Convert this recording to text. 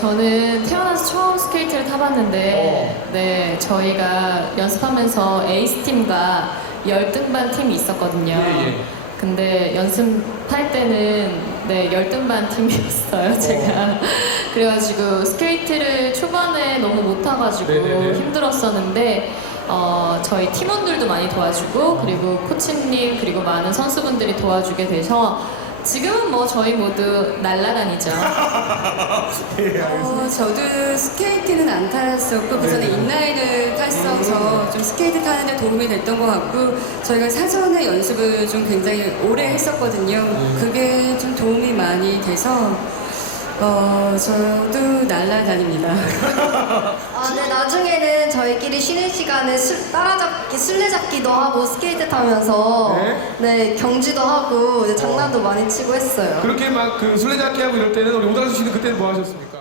저는 태어나서 처음 스케이트를 타봤는데, 어. 네, 저희가 연습하면서 에이스 팀과 열등반 팀이 있었거든요. 예, 예. 근데 연습할 때는 네, 열등반 팀이었어요, 어. 제가. 그래가지고 스케이트를 초반에 너무 못 타가지고 네네네. 네. 힘들었었는데, 어, 저희 팀원들도 많이 도와주고, 그리고 코치님, 그리고 많은 선수분들이 도와주게 돼서 지금은 뭐 저희 모두 날라다니죠. 예, 알겠습니다. 어, 저도 스케이트는 안 탔었고 그 전에 네. 인라인을 탔어서 좀 스케이트 타는데 도움이 됐던 것 같고 저희가 사전에 연습을 좀 굉장히 오래 했었거든요. 그게 좀 도움이 많이 돼서 어, 저도 날아다닙니다. 아, 네, 나중에는 저희끼리 쉬는 시간에 술, 따라잡기, 술래잡기도 하고 스케이트 타면서 네. 네, 경주도 하고 이제 장난도 많이 치고 했어요. 그렇게 막 그 술래잡기 하고 이럴 때는 우리 오다수 씨는 그때는 뭐 하셨습니까?